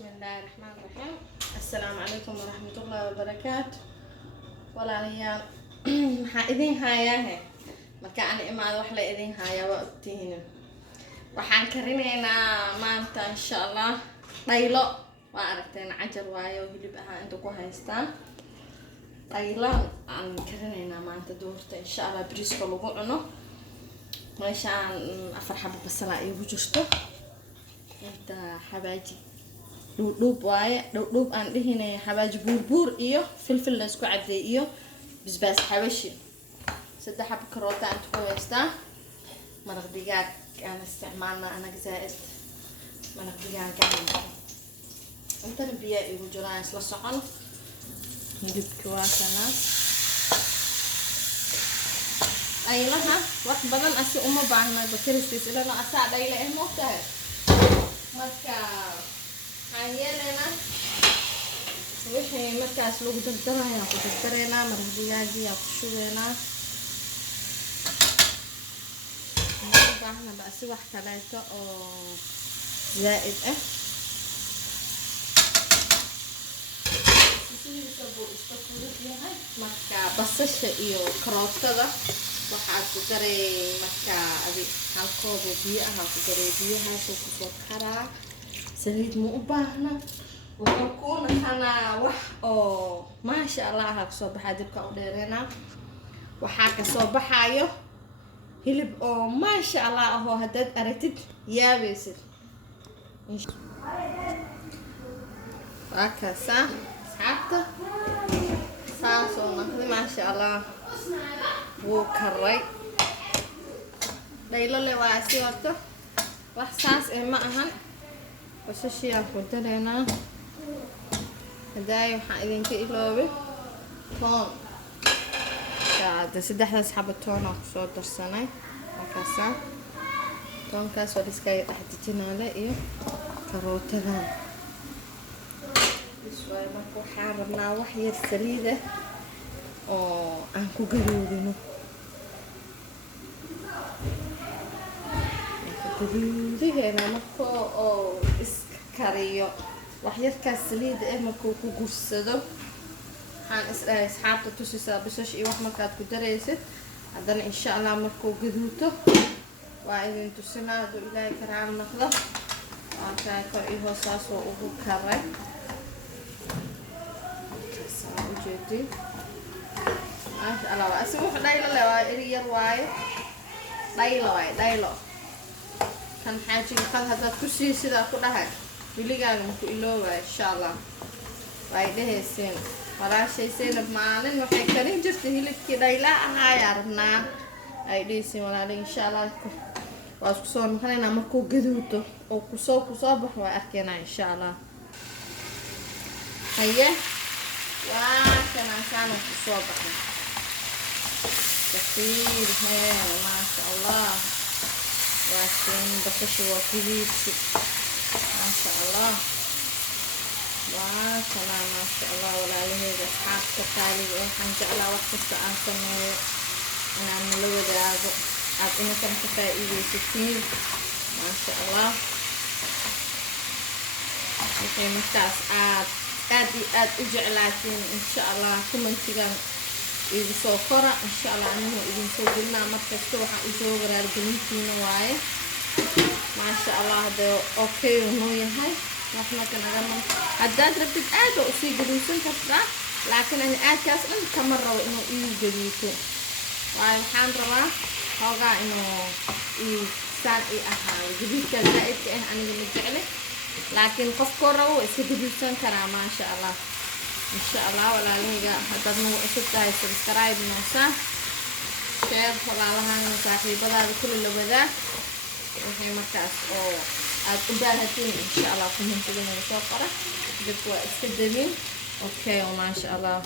بسم الله الرحمن الرحيم. السلام عليكم ورحمة الله وبركاته. walaalyaal maxaa idin haayaahe marka aan imaado wax la idin haaya waa ogtihiin waxaan karinaynaa maanta insha Allah dhaylo waa aragteen cajar waayo hilib ahaan inta ku haystaan dhaylo aan karinaynaa maanta doorta insha Allah bariiska lagu cuno meeshaan afar xabo basal ay ugu jirto inta xabaaji dhuub waaye dhuub aan dhihinay xabaaji buur iyo filfil la isku cadeey iyo bisbaas xabashi saddex xabo karoota aan ku haystaa maraq digaag aan isticmaalnaa anaga zaaid maraq digaag inta biyo igu jiraan isla socon hilibka waa kana aylaha wax badan asi uma baahna bakaristiis ilaa asaa dhayla ee moogtahay marka ayelena wixii markaas lagu dardaraya ku dardareena maraq digaagii ku shubeena baahna basi wax kaleeto oo zaaid ah marka basasha iyo karootada waxaad ku daray marka adi halkooda biyo ah ku daray biyahaas oo ku soo karaa saliid mu u baahna wuxuu ku naxanaa wax oo maasha Allah ka soo baxay dibka u dheereena waxaa ka soo baxayo hilib oo maasha Allah oo hadad aragtid yaabaysid waakaasa saabta saaso naqdi maasha Allah wuu karay dhaylo le waa si warto wax saas ma ahan basashiya ku dareena haday waxa idinka iloobe toon yaada saddexdaas xabo toon oo soo darsanay markaasa toonkaas oo iska dhaxdijinaale iyo karootada iswaa marka waxaan rabnaa wax yar saliid ah oo aan ku gaduudino guduudaheena marka oo iska kariyo wax yarkaas saliid ah markuu ku gursado waxaan isdhahay asxaabta tusisaa bisash iyo wax markaad ku daraysid haddana insha Allah markuu gaduuto waa idin tusinaa hadduu ilaahay karaan noqdo waa kaa kor iyo hoosaas oo ugu karay kasaan ujeedin maasha Allah waa asi wax dhaylo le waa eri yar waaye dhaylo kan xaajiga qad haddaad ku sii sidaa ku dhahay wiligaaga maku ilooba insha Allah way dhahayseen walaashayseen maalin waxay karin jirtay hilibkii dhayla ahaa rabnaa ay dhahayseen walaal insha Allah waa isku soo noqonaynaa markuu gaduuto oo ku soo baxo waa arkaynaa insha Allah haye waa kana saan ku soo baxay كثير هاي ما شاء الله لكن بخشوا وكذيب ما شاء الله وكمان ما شاء الله ولا له أصحاب كتالي وحن جعل وقت الساعة أنا عملوا ذا أبينا كم كفاية كثير ما شاء الله وفي مكتاس أد إجعلاتين إن شاء الله كم انتجان إذا سوكرة إن شاء الله أنه إذا سوينا مركز توحى إجوا غير جنتينا واي ما شاء الله هذا أوكي ونوي هاي نحن كنا لما هداد ربك أدو أسي جلوسن كفرة لكن أنا أكاس أن كمرة إنه جلوسه والحين روا هذا إنه سان أحد جلوس كذائب كأن أنا جمجعله لكن قفكرة وأسي جلوسن كرا ما شاء الله إن شاء الله ولا ليجا هذا مو أشوفه سبسكرايب نوسا شير ولا لها نصاحي بدأ بكل اللي بدأ وهي مكاس أو أتباهتين إن شاء الله كلهم تجون مسافرة جبوا استدمين أوكي وما شاء الله